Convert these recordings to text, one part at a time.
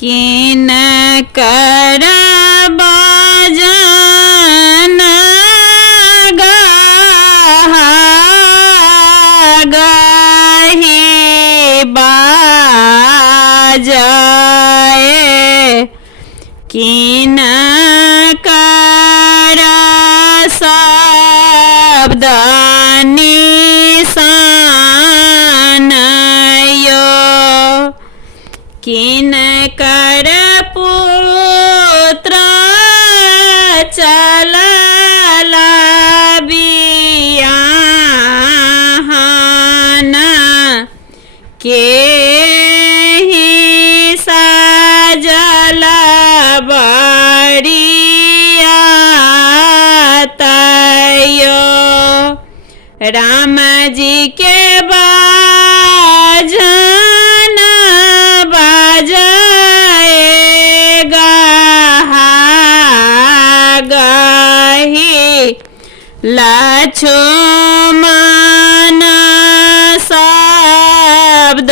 किन कर बाजन गाही बाजाए किन कर शब्द निशानयो किन कर पुत्र चलला बियाहन केहि सजल बरियातयो राम जी के बाजन बाजाएगा गाही लक्ष्मण शब्द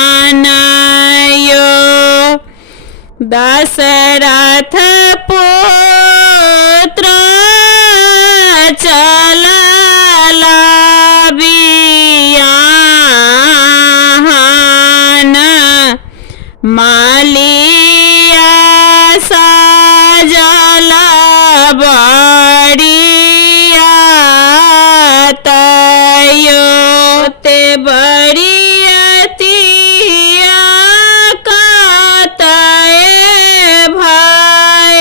निशानयो दशरथ पुत्र चलला बियाहन मालिया सजल बरियातयो ते बरियतिया कतए भय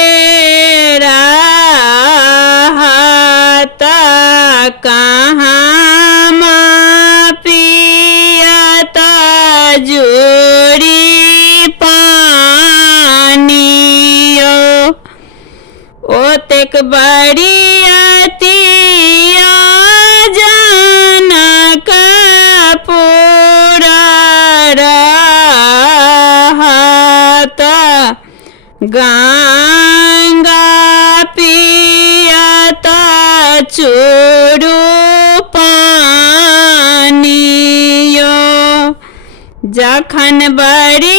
रहत कहाँ पियत जुड़ी पानियो ओतेक बरियतिया जनकपुर रहत गंगा पियत चूरू पानियो जखन बरियतिया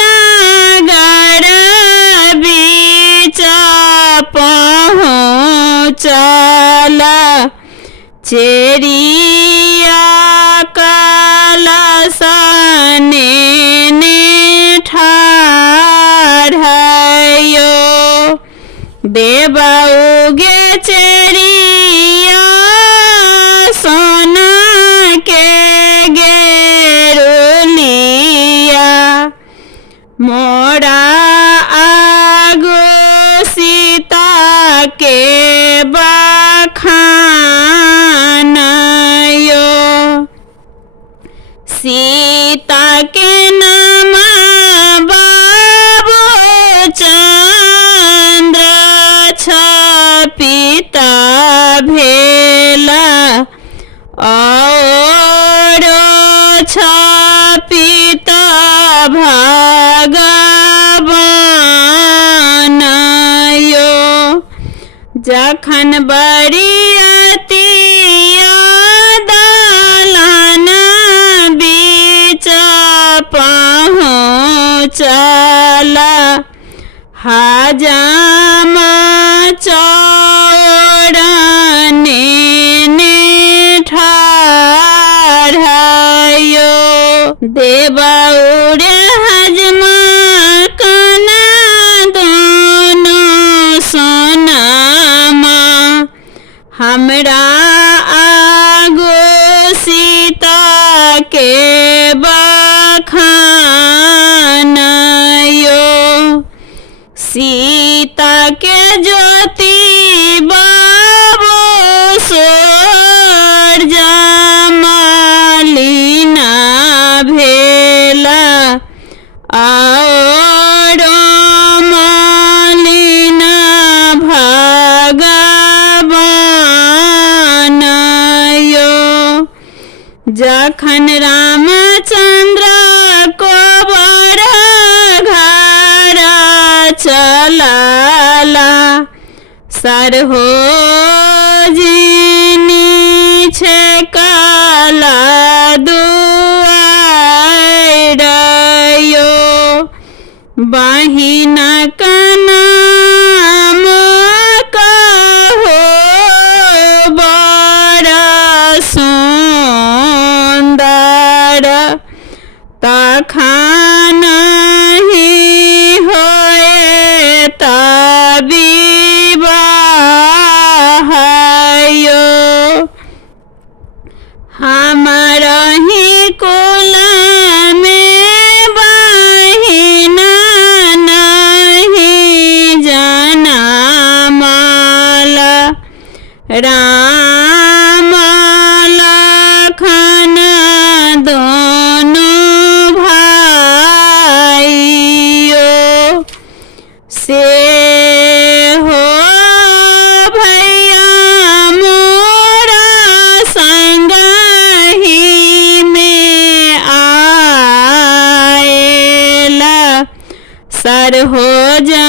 नगर बीच पहुँचल चेरिया कलश नेने ठाढ़यो देव उगे चेरिया सोना के गेरुलिया मोरा आगो सीता के बखानयो सीता के नाम बाबू चंद्र छपिता भेला और छपिता भगवानयो जखन बरियतिया दलान बीच पहुँचल हजाम चौड़ने ठाढ़यो देव उड़े हजमा कना दोनों सोनामा हमरा आगो सीता के बखानयो सीता के ज्योति बाबू सूरजमलिना भेला और मलिना भगवानयो जखन रामचंद्र को बड़ घर चलला सरहो जिनी छे काला बहिना का नाम कहो बड़ा सुंदर तखन ही होए तबिबाहयो हमारा ही कुल में बहिना नहीं जनमल राम लखन दोनों भाइयों से हो भैया मोरा संग ही में आएला सर हो जा